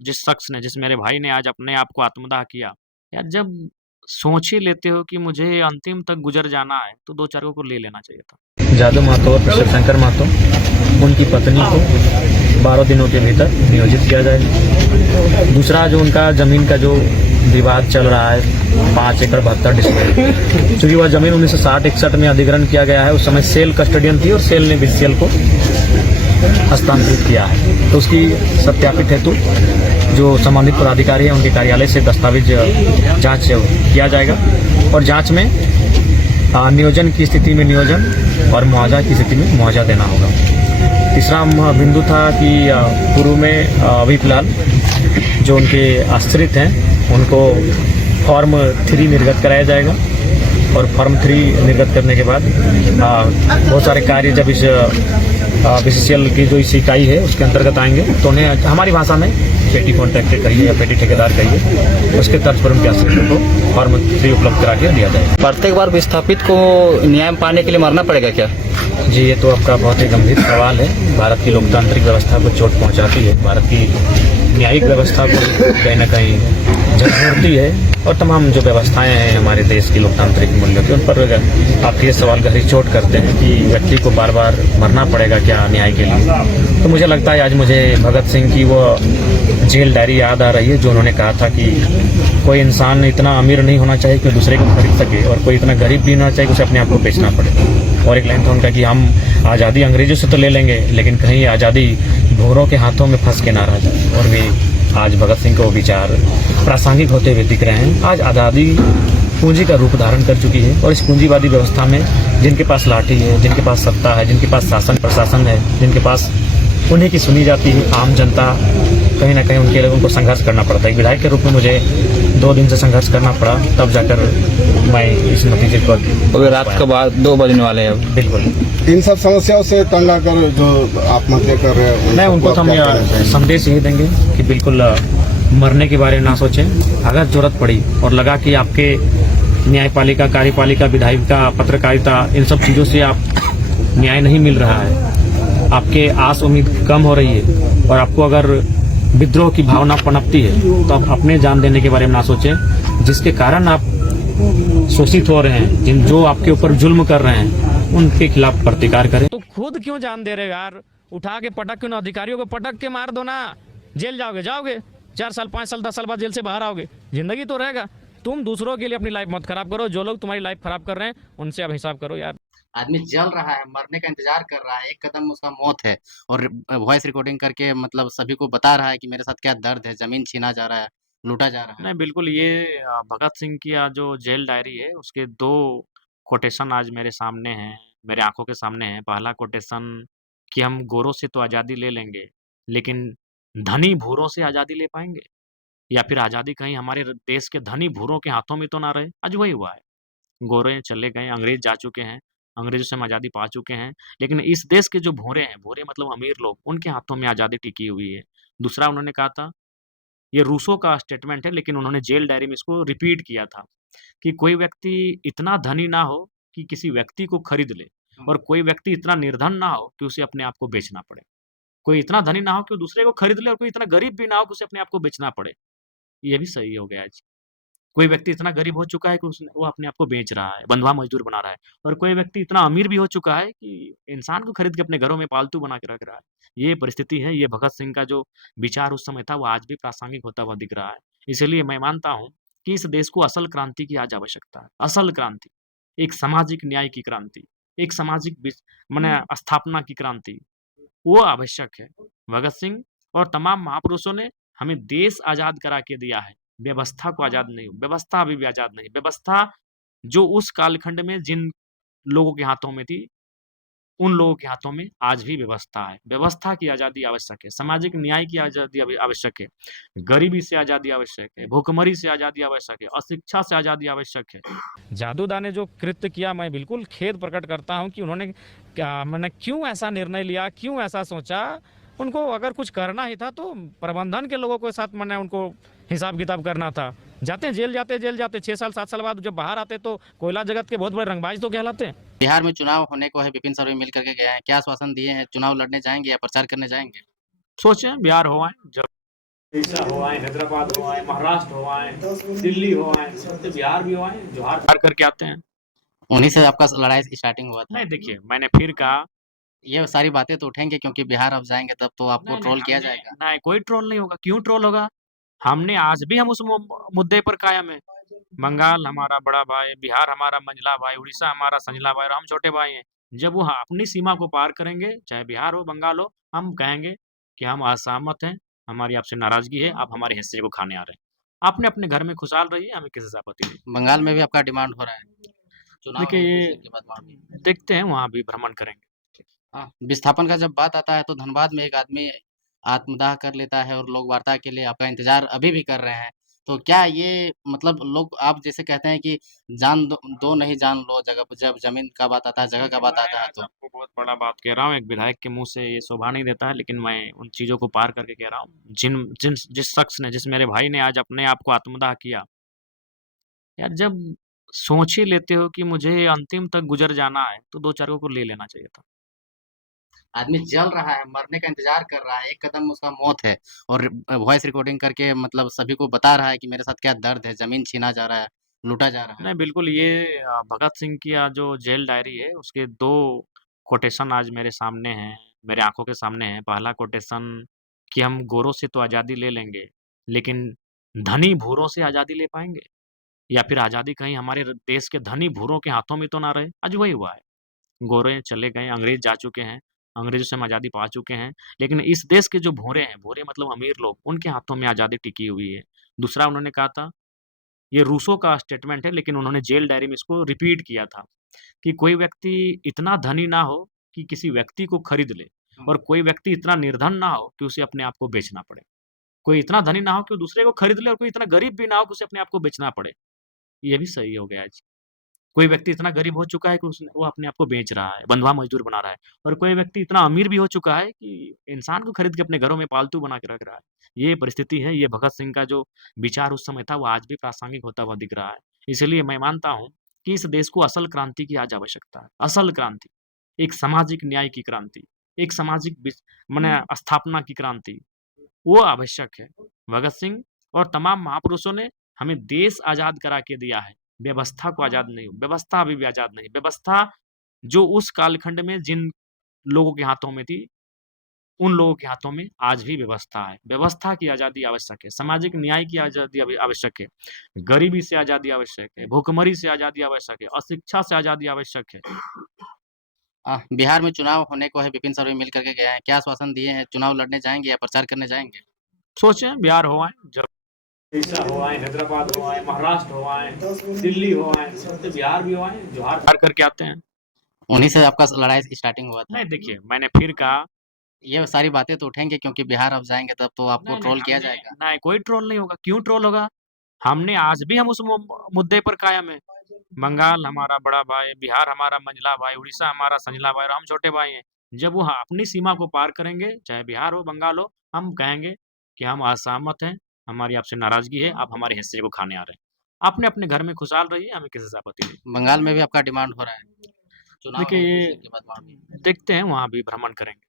जिस शख्स ने, जिस मेरे भाई ने आज अपने आप को आत्मदाह किया, यार जब सोच ही लेते हो कि मुझे अंतिम तक गुज़र जाना है, तो 2 चार को ले लेना चाहिए था। जादू महतो और शिवशंकर महतो, उनकी पत्नी को 12 दिनों के भीतर नियोजित किया जाए। दूसरा, जो उनका ज़मीन का जो विवाद चल रहा है 5 एकड़ 72 डिसमिल, चूँकि वह ज़मीन 1960-61 में अधिग्रहण किया गया है, उस समय सेल कस्टोडियन थी और सेल ने बीसीएल को हस्तांतरित किया है। तो उसकी सत्यापित हेतु जो संबंधित पदाधिकारी हैं उनके कार्यालय से दस्तावेज जांच किया जाएगा और जांच में नियोजन की स्थिति में नियोजन और मुआवजा की स्थिति में मुआवजा देना होगा। तीसरा बिंदु था कि पूर्व में अभी फिलहाल जो उनके आश्रित हैं उनको फॉर्म 3 निर्गत कराया जाएगा और फॉर्म 3 निर्गत करने के बाद बहुत सारे कार्य जब इस बीसीसीएल की जो इस इकाई है उसके अंतर्गत आएंगे तो उन्हें हमारी भाषा में पेटी कॉन्ट्रैक्टर कहिए या पेटी ठेकेदार कहिए, उसके तर्ज पर उनके आश्रितों को फॉर्म 3 उपलब्ध करा के दिया जाएगा। प्रत्येक बार विस्थापित को न्याय पाने के लिए मरना पड़ेगा क्या? जी, ये तो आपका बहुत ही गंभीर सवाल है। भारत की लोकतांत्रिक व्यवस्था को चोट पहुंचाती है, भारत की न्यायिक व्यवस्था को कहीं न कहीं झकझोरती है और तमाम जो व्यवस्थाएं हैं हमारे देश की लोकतांत्रिक मूल्यों की, उन पर आप ये सवाल गहरी चोट करते हैं कि व्यक्ति को बार बार मरना पड़ेगा क्या न्याय के लिए। तो मुझे लगता है आज मुझे भगत सिंह की वो जेल डायरी याद आ रही है जो उन्होंने कहा था कि कोई इंसान इतना अमीर नहीं होना चाहिए कि दूसरे को खरीद सके और कोई इतना गरीब भी नहीं होना चाहिए कि उसे अपने आप को बेचना पड़े। और एक लाइन था उनका कि हम आज़ादी अंग्रेजों से तो ले लेंगे लेकिन कहीं आज़ादी भोरों के हाथों में फंस के ना रह जाए। और भी आज भगत सिंह को विचार प्रासंगिक होते हुए दिख रहे हैं। आज आज़ादी पूंजी का रूप धारण कर चुकी है और इस पूंजीवादी व्यवस्था में जिनके पास लाठी है, जिनके पास सत्ता है, जिनके पास शासन प्रशासन है, जिनके पास उन्हीं की सुनी जाती है आम जनता, कहीं ना कहीं उनके लोगों को संघर्ष करना पड़ता है। विधायक के रूप में मुझे 2 दिन से संघर्ष करना पड़ा, तब जाकर मैं इस नतीजे को। अभी रात के बाद 2 बजने वाले हैं। बिल्कुल, इन सब समस्याओं से तंग आकर जो आत्महत्या कर रहे हैं मैं उनको हम संदेश यही देंगे कि बिल्कुल मरने के बारे में ना सोचें। अगर जरूरत पड़ी और लगा कि आपके न्यायपालिका, कार्यपालिका, विधायिका, पत्रकारिता, इन सब चीज़ों से आप न्याय नहीं मिल रहा है, आपके आस उम्मीद कम हो रही है और आपको अगर विद्रोह की भावना पनपती है तो आप अपने जान देने के बारे में ना सोचें। जिसके कारण आप शोषित हो रहे हैं, जो आपके ऊपर जुल्म कर रहे हैं, उनके खिलाफ प्रतिकार करें। तो खुद क्यों जान दे रहे हो यार? उठा के पटक क्यों ना, अधिकारियों को पटक के मार दो ना। जेल जाओगे 4 साल 5 साल 10 साल बाद जेल से बाहर आओगे, जिंदगी तो रहेगा। तुम दूसरों के लिए अपनी लाइफ मत खराब करो। जो लोग तुम्हारी लाइफ खराब कर रहे हैं उनसे अब हिसाब करो यार। आदमी जल रहा है, मरने का इंतजार कर रहा है, एक कदम उसका मौत है और वॉइस रिकॉर्डिंग करके मतलब सभी को बता रहा है कि मेरे साथ क्या दर्द है, जमीन छीना जा रहा है, लूटा जा रहा है। नहीं, बिल्कुल ये भगत सिंह की जो जेल डायरी है उसके 2 कोटेशन आज मेरे सामने हैं, मेरे आँखों के सामने हैं। पहला कोटेशन कि हम गोरों से तो आज़ादी ले लेंगे, लेकिन धनी भूरों से आज़ादी ले पाएँगे? या फिर आज़ादी कहीं हमारे देश के धनी भूरों के हाथों में तो ना रहे? आज वही हुआ है। गोरे चले गए, अंग्रेज़ जा चुके हैं, अंग्रेज़ों से हम आज़ादी पा चुके हैं, लेकिन इस देश के जो भूरे हैं, भूरे मतलब अमीर लोग, उनके हाथों में आज़ादी टिकी हुई है। दूसरा उन्होंने कहा था, ये रूसो का स्टेटमेंट है लेकिन उन्होंने जेल डायरी में इसको रिपीट किया था कि कोई व्यक्ति इतना धनी ना हो कि किसी व्यक्ति को खरीद ले और कोई व्यक्ति इतना निर्धन ना हो कि उसे अपने आप को बेचना पड़े। कोई इतना धनी ना हो कि वो दूसरे को खरीद ले और कोई इतना गरीब भी ना हो कि उसे अपने आप को बेचना पड़े। ये भी सही हो गया आज। कोई व्यक्ति इतना गरीब हो चुका है कि वो अपने आप को बेच रहा है, बंधुआ मज़दूर बना रहा है और कोई व्यक्ति इतना अमीर भी हो चुका है कि इंसान को खरीद के अपने घरों में पालतू बना के रख रहा है। ये परिस्थिति है, ये भगत सिंह का जो विचार उस समय था, वो आज भी प्रासंगिक होता हुआ दिख रहा है। इसीलिए मैं मानता हूँ कि इस देश को असल क्रांति की आज आवश्यकता है। असल क्रांति, एक सामाजिक न्याय की क्रांति, एक सामाजिक माने स्थापना की क्रांति, वो आवश्यक है। भगत सिंह और तमाम महापुरुषों ने हमें देश आज़ाद करा के दिया है, व्यवस्था को आज़ाद नहीं। व्यवस्था अभी भी आज़ाद नहीं। व्यवस्था जो उस कालखंड में जिन लोगों के हाथों में थी, उन लोगों के हाथों में आज भी व्यवस्था है। व्यवस्था की आज़ादी आवश्यक है, सामाजिक न्याय की आज़ादी आवश्यक है, गरीबी से आज़ादी आवश्यक है, भूखमरी से आज़ादी आवश्यक है, अशिक्षा से आज़ादी आवश्यक है। जादूदा ने जो कृत्य किया, मैं बिल्कुल खेद प्रकट करता हूँ कि उन्होंने मैंने क्यों ऐसा निर्णय लिया, क्यों ऐसा सोचा। उनको अगर कुछ करना ही था तो प्रबंधन के लोगों के साथ मैंने उनको हिसाब किताब करना था। जेल जाते 6 साल 7 साल बाद जब बाहर आते तो कोयला जगत के बहुत बड़े रंगबाज तो कहलाते हैं। बिहार में चुनाव होने को है, विपिन सर भी मिल करके गए हैं, क्या आश्वासन दिए हैं? चुनाव लड़ने जाएंगे या प्रचार करने जाएंगे? सोचें बिहार हो आए, जब उड़ीसा हो आए, हैदराबाद हो आए, महाराष्ट्र हो आए, दिल्ली हो आए, सब बिहार भी हो आए, जोहार पार करके आते हैं। उन्हीं से आपका लड़ाई स्टार्टिंग हुआ था। नहीं देखिए, मैंने फिर कहा ये सारी बातें तो उठेंगे क्योंकि बिहार अब जाएँगे तब तो आपको नहीं, नहीं, ट्रोल किया हमने जाएगा। नहीं, कोई ट्रोल नहीं होगा, क्यों ट्रोल होगा? हमने आज भी हम उस मुद्दे पर कायम हैं। बंगाल हमारा बड़ा भाई, बिहार हमारा मंझला भाई, उड़ीसा हमारा संझला भाई और हम छोटे भाई हैं। जब वो अपनी सीमा को पार करेंगे, चाहे बिहार हो, बंगाल हो, हम कहेंगे कि हम असहमत हैं, हमारी आपसे नाराज़गी है, आप हमारी हैसियत को खाने आ रहे हैं। आपने अपने घर में खुशहाल रहिए, हमें किसी से आपत्ति नहीं। बंगाल में भी आपका डिमांड हो रहा है। चुनाव देखिए, है कुछ ये दिन के बाद वहाँ भी। देखते हैं, वहाँ भी भ्रमण करेंगे। हाँ, विस्थापन का जब बात आता है तो धनबाद में एक आदमी आत्मदाह कर लेता है और लोग वार्ता के लिए आपका इंतज़ार अभी भी कर रहे हैं। तो क्या ये मतलब लोग आप जैसे कहते हैं कि जान दो नहीं जान लो जगह पे जब ज़मीन का बात आता है, जगह का देखिए, बात मैं आता है आज तो। आपको बहुत बड़ा बात कह रहा हूँ, एक विधायक के मुँह से ये शोभा नहीं देता है, लेकिन मैं उन चीज़ों को पार करके कह रहा हूँ। जिस शख्स ने, जिस मेरे भाई ने आज अपने आप को आत्मदाह किया, यार जब सोच ही लेते हो कि मुझे अंतिम तक गुज़र जाना है, तो 2-4 को ले लेना चाहिए था। आदमी जल रहा है, मरने का इंतज़ार कर रहा है, एक कदम उसका मौत है और वॉइस रिकॉर्डिंग करके मतलब सभी को बता रहा है कि मेरे साथ क्या दर्द है, ज़मीन छीना जा रहा है, लूटा जा रहा है। नहीं, बिल्कुल ये भगत सिंह की जो जेल डायरी है, उसके 2 कोटेशन आज मेरे सामने हैं, मेरे आँखों के सामने हैं। पहला कोटेशन कि हम गोरों से तो आज़ादी ले लेंगे, लेकिन धनी भूरों से आज़ादी ले पाएँगे? या फिर आज़ादी कहीं हमारे देश के धनी भूरों के हाथों में तो ना रहे? आज वही हुआ है। गोरे चले गए, अंग्रेज़ जा चुके हैं, अंग्रेज़ों से हम आज़ादी पा चुके हैं, लेकिन इस देश के जो भूरे हैं, भूरे मतलब अमीर लोग, उनके हाथों में आज़ादी टिकी हुई है। दूसरा उन्होंने कहा था, ये रूसो का स्टेटमेंट है, लेकिन उन्होंने जेल डायरी में इसको रिपीट किया था कि कोई व्यक्ति इतना धनी ना हो कि किसी व्यक्ति को खरीद ले और कोई व्यक्ति इतना निर्धन ना हो कि उसे अपने आप को बेचना पड़े। कोई इतना धनी ना हो कि वो दूसरे को खरीद ले और कोई इतना गरीब भी ना हो कि उसे अपने आप को बेचना पड़े। ये भी सही हो गया आज। कोई व्यक्ति इतना गरीब हो चुका है कि उसने वो अपने आप को बेच रहा है, बंधुआ मज़दूर बना रहा है और कोई व्यक्ति इतना अमीर भी हो चुका है कि इंसान को खरीद के अपने घरों में पालतू बना के रख रहा है। ये परिस्थिति है, ये भगत सिंह का जो विचार उस समय था, वो आज भी प्रासंगिक होता हुआ दिख रहा है। इसलिए मैं मानता हूँ कि इस देश को असल क्रांति की आज आवश्यकता है। असल क्रांति, एक सामाजिक न्याय की क्रांति, एक सामाजिक माने स्थापना की क्रांति, वो आवश्यक है। भगत सिंह और तमाम महापुरुषों ने हमें देश आज़ाद करा के दिया है, व्यवस्था को आज़ाद नहीं व्यवस्था अभी भी आज़ाद नहीं। व्यवस्था जो उस कालखंड में जिन लोगों के हाथों में थी, उन लोगों के हाथों में आज भी व्यवस्था है। व्यवस्था की आज़ादी आवश्यक है, सामाजिक न्याय की आज़ादी आवश्यक है, गरीबी से आज़ादी आवश्यक है, भुखमरी से आज़ादी आवश्यक है, अशिक्षा से आज़ादी आवश्यक है। बिहार में चुनाव होने को है, विपिन सर भी मिल कर के गए हैं। क्या आश्वासन दिए हैं? चुनाव लड़ने जाएँगे या प्रचार करने जाएँगे? सोचें बिहार हो आएँ, जब उड़ीसा हो आए, हैदराबाद हो आए, महाराष्ट्र हो आए, दिल्ली हो आए, सब बिहार भी हो आए, जोहार पार करके आते हैं। उन्हीं से आपका लड़ाई स्टार्टिंग हुआ था। नहीं देखिए, मैंने फिर कहा ये सारी बातें तो उठेंगे क्योंकि बिहार अब जाएँगे तब तो आपको नहीं, नहीं, ट्रोल किया हमने जाएगा। नहीं, कोई ट्रोल नहीं होगा, क्यों ट्रोल होगा? हमने आज भी हम उस मुद्दे पर कायम हैं। बंगाल हमारा बड़ा भाई, बिहार हमारा मंझला भाई, उड़ीसा हमारा संझला भाई और हम छोटे भाई हैं। जब वो अपनी सीमा को पार करेंगे, चाहे बिहार हो, बंगाल हो, हम कहेंगे कि हम असहमत हैं, हमारी आपसे नाराज़गी है, आप हमारी हैसियत को खाने आ रहे हैं। आपने अपने घर में खुशहाल रहिए, हमें किसी से आपत्ति नहीं। बंगाल में भी आपका डिमांड हो रहा है। चुनाव देखिए, है कुछ ये दिन के बाद वहाँ भी। देखते हैं, वहाँ भी भ्रमण करेंगे।